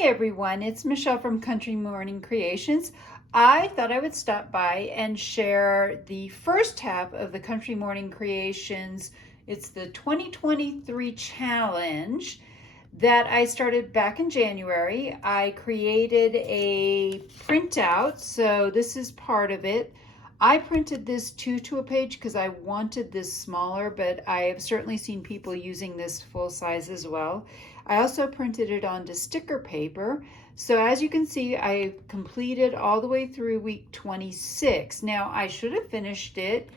Hi everyone, it's Michelle from Country Morning Creations. I thought I would stop by and share the first half of the Country Morning Creations. It's the 2023 challenge that I started back in January. I created a printout, so this is part of it. I printed this 2 to a page because I wanted this smaller, but I have certainly seen people using this full size as well. I also printed it onto sticker paper. So as you can see, I completed all the way through week 26. Now I should have finished it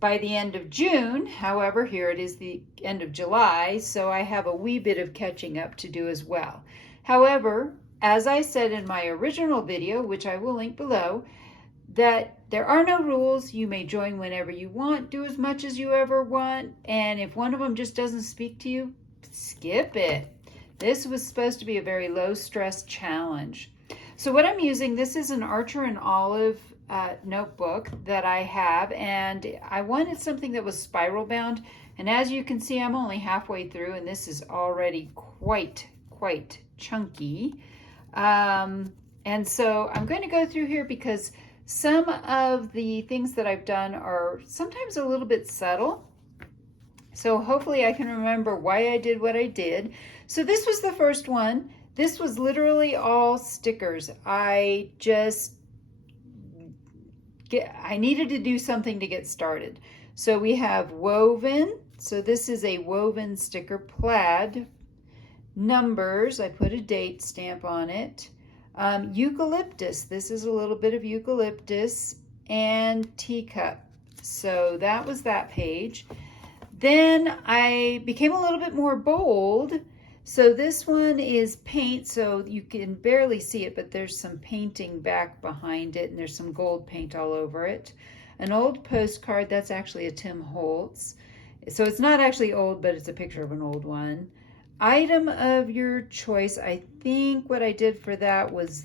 by the end of June. However, here it is the end of July, so I have a wee bit of catching up to do as well. However, as I said in my original video, which I will link below, that there are no rules. You may join whenever you want, do as much as you ever want, and if one of them just doesn't speak to you, skip it. This was supposed to be a very low stress challenge. So what I'm using, this is an Archer and Olive notebook that I have, and I wanted something that was spiral bound, and as you can see, I'm only halfway through, and this is already quite chunky. And so I'm going to go through here because some of the things that I've done are sometimes a little bit subtle. So hopefully I can remember why I did what I did. So this was the first one. This was literally all stickers. I needed to do something to get started. So we have woven. So this is a woven sticker, plaid. Numbers, I put a date stamp on it. Eucalyptus, this is a little bit of eucalyptus, and teacup. So that was that page. Then I became a little bit more bold. So this one is paint, so you can barely see it, but there's some painting back behind it, and there's some gold paint all over it. An old postcard, that's actually a Tim Holtz. So it's not actually old, but it's a picture of an old one. Item of your choice, I think what I did for that was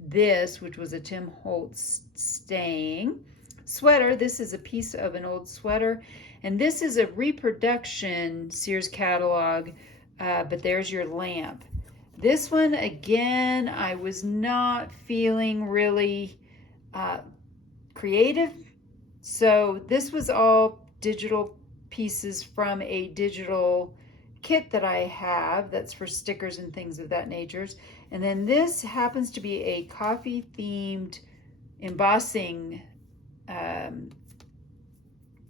this, which was a Tim Holtz staying. Sweater, this is a piece of an old sweater, and this is a reproduction Sears catalog, but there's your lamp. This one, again, I was not feeling really creative, so this was all digital pieces from a digital kit that I have that's for stickers and things of that nature. And then this happens to be a coffee themed embossing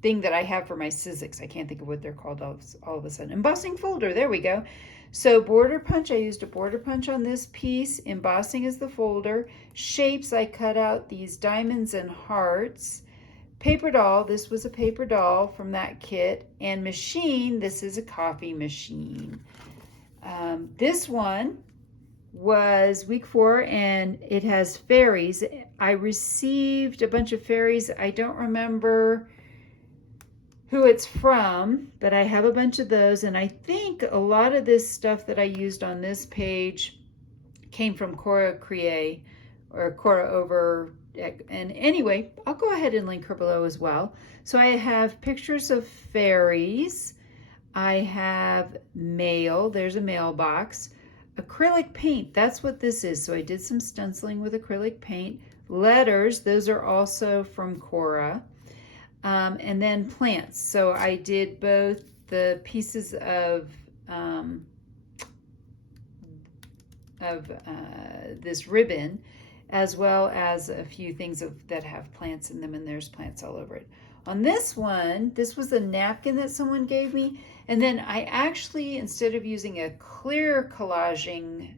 thing that I have for my Sizzix. I can't think of what they're called all of a sudden. Embossing folder, there we go. So border punch, I used a border punch on this piece. Embossing is the folder. Shapes, I cut out these diamonds and hearts. Paper doll, this was a paper doll from that kit. And machine, this is a coffee machine. This one was week 4, and it has fairies. I received a bunch of fairies. I don't remember who it's from, but I have a bunch of those, and I think a lot of this stuff that I used on this page came from Cora Create, or Cora over. And anyway, I'll go ahead and link her below as well. So I have pictures of fairies. I have mail. There's a mailbox. Acrylic paint, that's what this is. So I did some stenciling with acrylic paint. Letters, those are also from Cora. And then plants. So I did both the pieces of this ribbon, as well as a few things that have plants in them, and there's plants all over it. On this one, this was a napkin that someone gave me, and then I actually, instead of using a clear collaging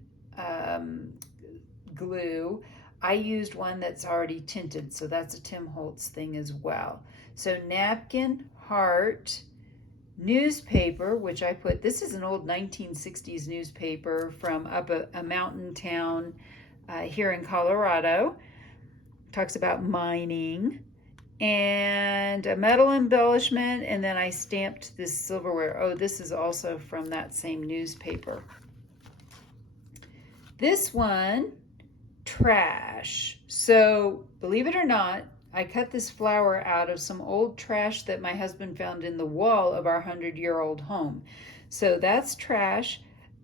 glue, I used one that's already tinted, so that's a Tim Holtz thing as well. So napkin, heart, newspaper, which I put, this is an old 1960s newspaper from up a mountain town here in Colorado. Talks about mining, and a metal embellishment, and then I stamped this silverware. Oh, this is also from that same newspaper. This one, trash. So believe it or not, I cut this flower out of some old trash that my husband found in the wall of our 100-year-old home. So that's trash.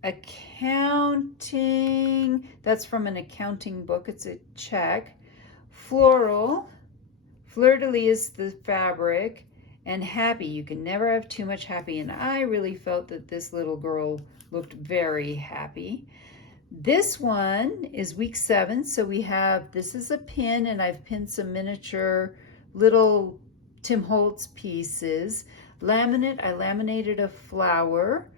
accounting, that's from an accounting book, it's a check. Floral, fleur-de-lis is the fabric, and happy, you can never have too much happy, and I really felt that this little girl looked very happy. This one is week 7, so we have, this is a pin, and I've pinned some miniature little Tim Holtz pieces. Laminate, I laminated a flower.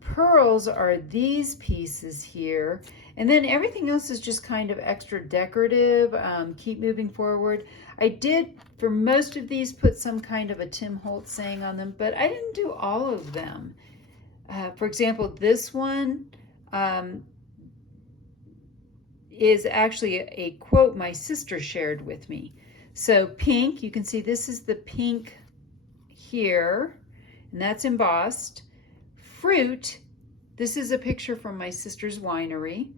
Pearls are these pieces here, and then everything else is just kind of extra decorative. Keep moving forward. I did, for most of these, put some kind of a Tim Holtz saying on them, but I didn't do all of them. For example, this one is actually a quote my sister shared with me. So pink, you can see this is the pink here, and that's embossed. Fruit, this is a picture from my sister's winery.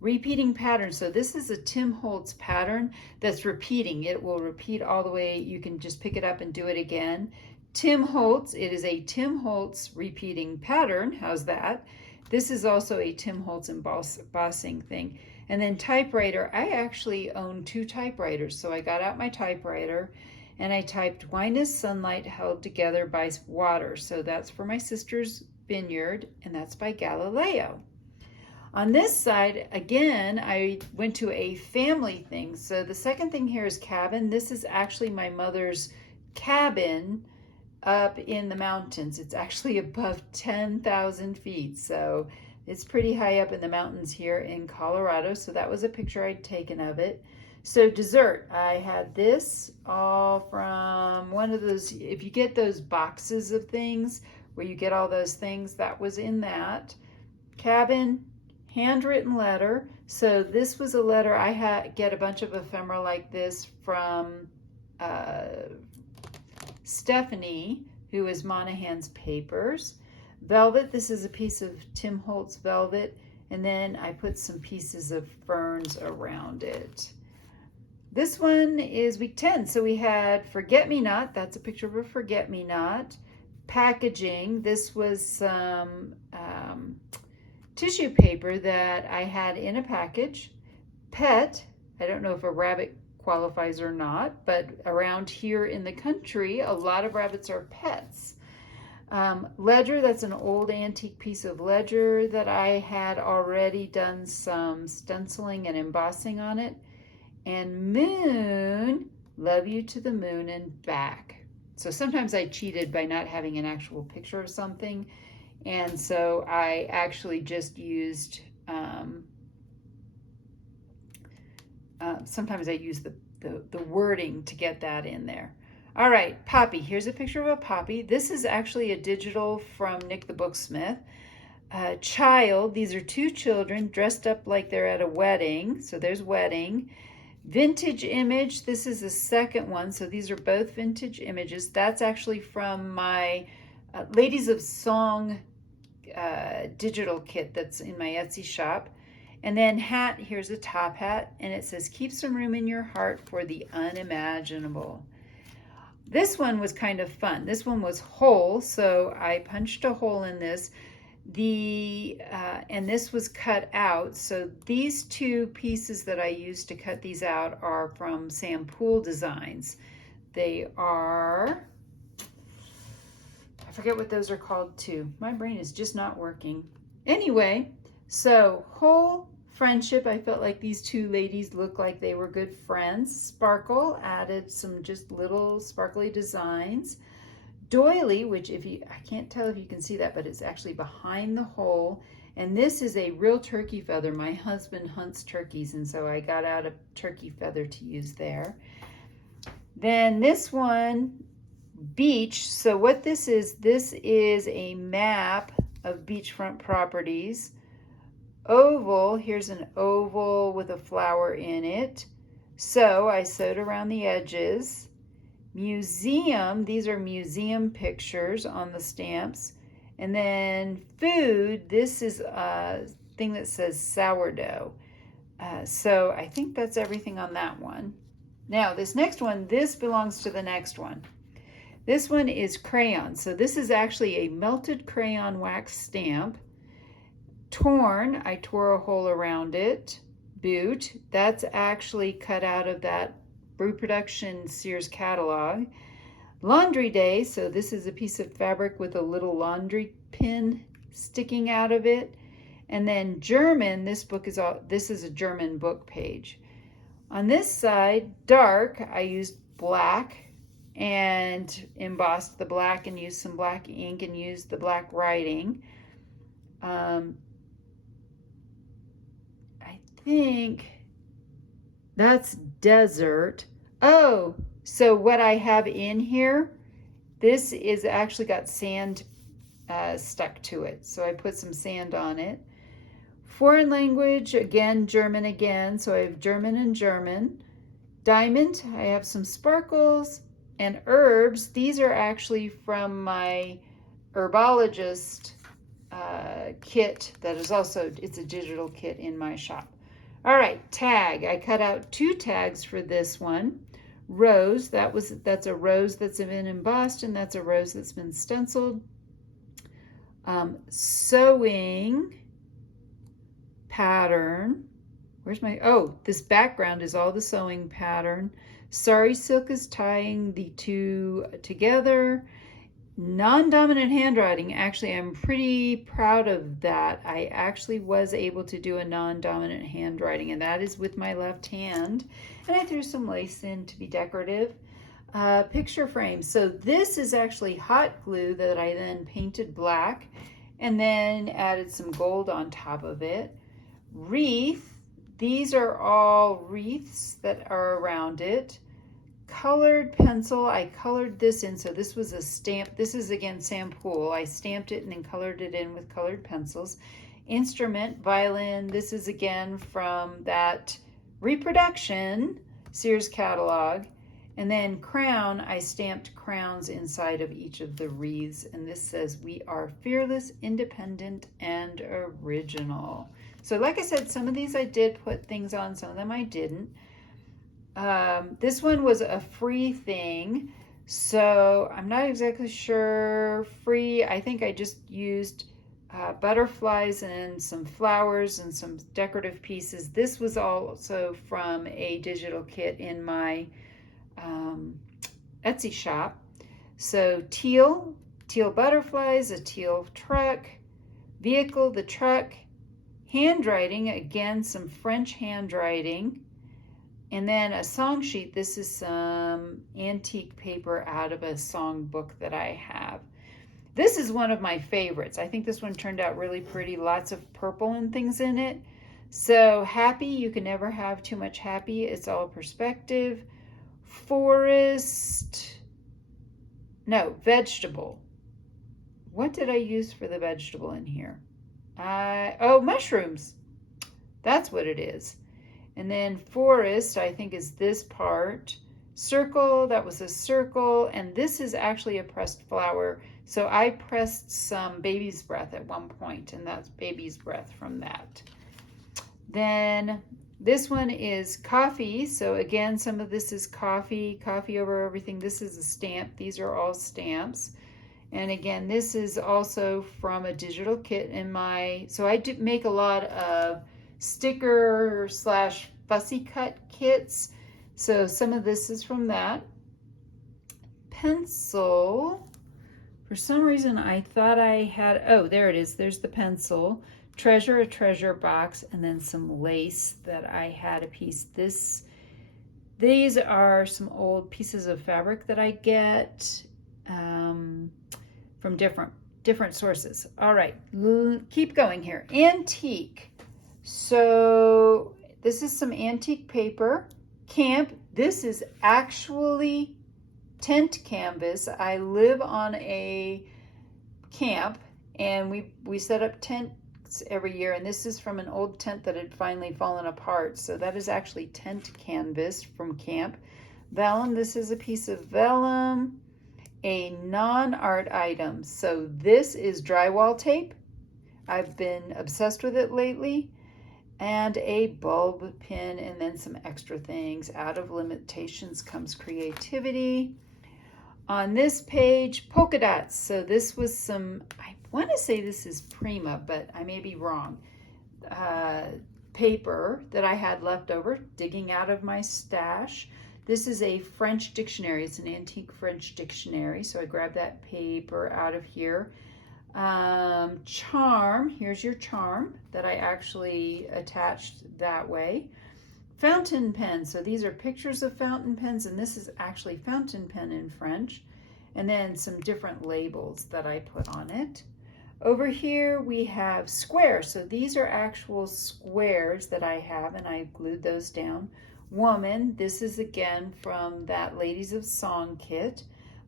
Repeating pattern, so this is a Tim Holtz pattern that's repeating. It will repeat all the way. You can just pick it up and do it again. Tim Holtz, it is a Tim Holtz repeating pattern. How's that? This is also a Tim Holtz embossing thing. And then typewriter, I actually own 2 typewriters. So I got out my typewriter and I typed wine is sunlight held together by water. So that's for my sister's vineyard, and that's by Galileo. On this side, again, I went to a family thing. So the second thing here is cabin. This is actually my mother's cabin up in the mountains. It's actually above 10,000 feet. So it's pretty high up in the mountains here in Colorado. So that was a picture I'd taken of it. So dessert, I had this all from one of those, if you get those boxes of things where you get all those things, that was in that. Cabin, handwritten letter. So this was a letter, I get a bunch of ephemera like this from Stephanie, who is Monahan's Papers. Velvet, this is a piece of Tim Holtz velvet, and then I put some pieces of ferns around it. This one is week 10, so we had Forget-Me-Not, that's a picture of a Forget-Me-Not. Packaging, this was some tissue paper that I had in a package. Pet, I don't know if a rabbit qualifies or not, but around here in the country, a lot of rabbits are pets. Ledger, that's an old antique piece of ledger that I had already done some stenciling and embossing on it. And moon, love you to the moon and back. So sometimes I cheated by not having an actual picture of something. And so I actually just used, sometimes I use the wording to get that in there. All right, poppy. Here's a picture of a poppy. This is actually a digital from Nick the Booksmith. Child, these are 2 children dressed up like they're at a wedding. So there's wedding. Vintage image, this is the second one. So these are both vintage images. That's actually from my Ladies of Song digital kit that's in my Etsy shop. And then hat, here's a top hat, and it says, keep some room in your heart for the unimaginable. This one was kind of fun. This one was whole, so I punched a hole in this. And this was cut out. So these 2 pieces that I used to cut these out are from Sam Poole Designs. They are, I forget what those are called too. My brain is just not working. Anyway, so whole friendship. I felt like these 2 ladies looked like they were good friends. Sparkle, added some just little sparkly designs. Doily, which I can't tell if you can see that, but it's actually behind the hole. And this is a real turkey feather. My husband hunts turkeys, and so I got out a turkey feather to use there. Then this one, beach. So what this is a map of beachfront properties. Oval, here's an oval with a flower in it. So I sewed around the edges. Museum, these are museum pictures on the stamps. And then food, this is a thing that says sourdough. So I think that's everything on that one. Now this next one, this belongs to the next one. This one is crayon. So this is actually a melted crayon wax stamp. Torn, I tore a hole around it. Boot, that's actually cut out of that reproduction Sears catalog. Laundry Day, so this is a piece of fabric with a little laundry pin sticking out of it. And then German, this is a German book page. On this side, dark, I used black and embossed the black and used some black ink and used the black writing. I think that's desert. Oh, so what I have in here, this is actually got sand stuck to it. So I put some sand on it. Foreign language, again, German again. So I have German and German. Diamond, I have some sparkles. And herbs, these are actually from my herbologist kit that is also, it's a digital kit in my shop. All right, tag. I cut out 2 tags for this one. Rose, that's a rose that's been embossed, and that's a rose that's been stenciled. Sewing pattern. Where's my, oh, this background is all the sewing pattern. Sari silk is tying the 2 together. Non-dominant handwriting, actually, I'm pretty proud of that. I actually was able to do a non-dominant handwriting, and that is with my left hand. And I threw some lace in to be decorative. Picture frame. So this is actually hot glue that I then painted black and then added some gold on top of it. Wreath. These are all wreaths that are around it. Colored pencil, I colored this in, so this was a stamp. This is again Sampool. I stamped it and then colored it in with colored pencils. Instrument, violin, this is again from that reproduction Sears catalog. And then crown, I stamped crowns inside of each of the wreaths, and this says, "We are fearless, independent, and original." So like I said, some of these I did put things on, some of them I didn't. This one was a free thing, so I'm not exactly sure. Free, I think I just used butterflies and some flowers and some decorative pieces. This was also from a digital kit in my Etsy shop. So teal butterflies, a teal truck, vehicle, the truck, handwriting, again, some French handwriting. And then a song sheet. This is some antique paper out of a song book that I have. This is one of my favorites. I think this one turned out really pretty. Lots of purple and things in it. So happy, you can never have too much happy. It's all perspective. Forest. No, vegetable. What did I use for the vegetable in here? Oh, mushrooms. That's what it is. And then forest, I think, is this part. Circle, that was a circle. And this is actually a pressed flower. So I pressed some baby's breath at one point, and that's baby's breath from that. Then this one is coffee. So again, some of this is coffee over everything. This is a stamp. These are all stamps. And again, this is also from a digital kit in my, so I did make a lot of sticker / fussy cut kits. So some of this is from that. Pencil. For some reason I thought I had, oh, there it is. There's the pencil. Treasure, a treasure box, and then some lace that I had a piece. These are some old pieces of fabric that I get from different sources. All right, keep going here. Antique. So this is some antique paper. Camp. This is actually tent canvas. I live on a camp, and we set up tents every year, and this is from an old tent that had finally fallen apart. So that is actually tent canvas from camp. Vellum. This is a piece of vellum. A non-art item. So this is drywall tape. I've been obsessed with it lately. And a bulb pin, and then some extra things. Out of limitations comes creativity. On this page, polka dots. So this was some, I want to say this is Prima, but I may be wrong. Paper that I had left over, digging out of my stash. This is a French dictionary. It's an antique French dictionary. So I grabbed that paper out of here. Charm, here's your charm that I actually attached that way. Fountain pen, so these are pictures of fountain pens, and this is actually fountain pen in French. And then some different labels that I put on it. Over here we have squares, so these are actual squares that I have, and I glued those down. Woman, this is again from that Ladies of Song kit.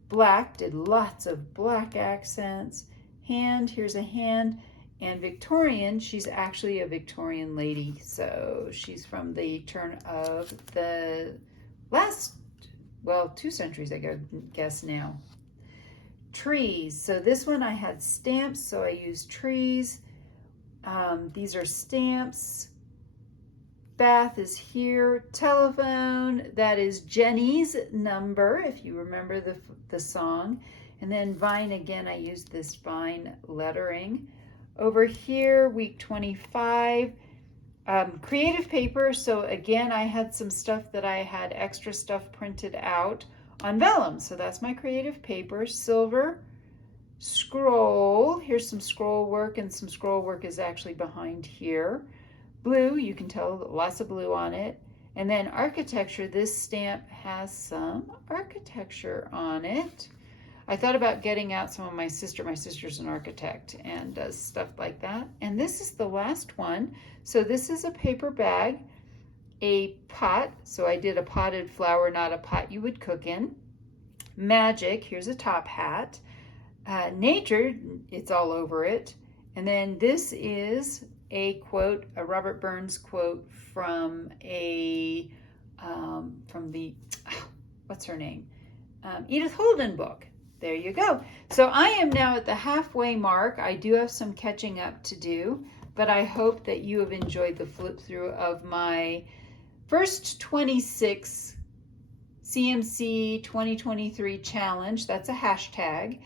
Black, did lots of black accents. Hand, here's a hand. And Victorian, she's actually a Victorian lady, so she's from the turn of the last, well, 2 centuries, I guess now. Trees, so this one I had stamps, so I used trees. These are stamps. Bath is here. Telephone, that is Jenny's number, if you remember the song. And then vine, again, I used this vine lettering. Over here, week 25, creative paper. So again, I had some stuff that I had extra stuff printed out on vellum. So that's my creative paper. Silver, scroll. Here's some scroll work, and some scroll work is actually behind here. Blue, you can tell lots of blue on it. And then architecture, this stamp has some architecture on it. I thought about getting out some of my sister's an architect and does stuff like that. And this is the last one. So this is a paper bag, a pot. So I did a potted flower, not a pot you would cook in. Magic, here's a top hat. Nature, it's all over it. And then this is a quote, a Robert Burns quote from what's her name? Edith Holden book. There you go. So I am now at the halfway mark. I do have some catching up to do, but I hope that you have enjoyed the flip through of my first 26 CMC 2023 challenge. That's a hashtag.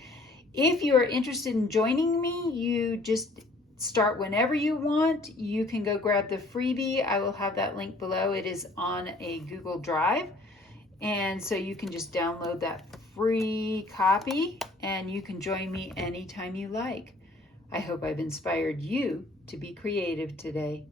If you are interested in joining me, you just start whenever you want. You can go grab the freebie. I will have that link below. It is on a Google Drive. And so you can just download that free copy and you can join me anytime you like. I hope I've inspired you to be creative today.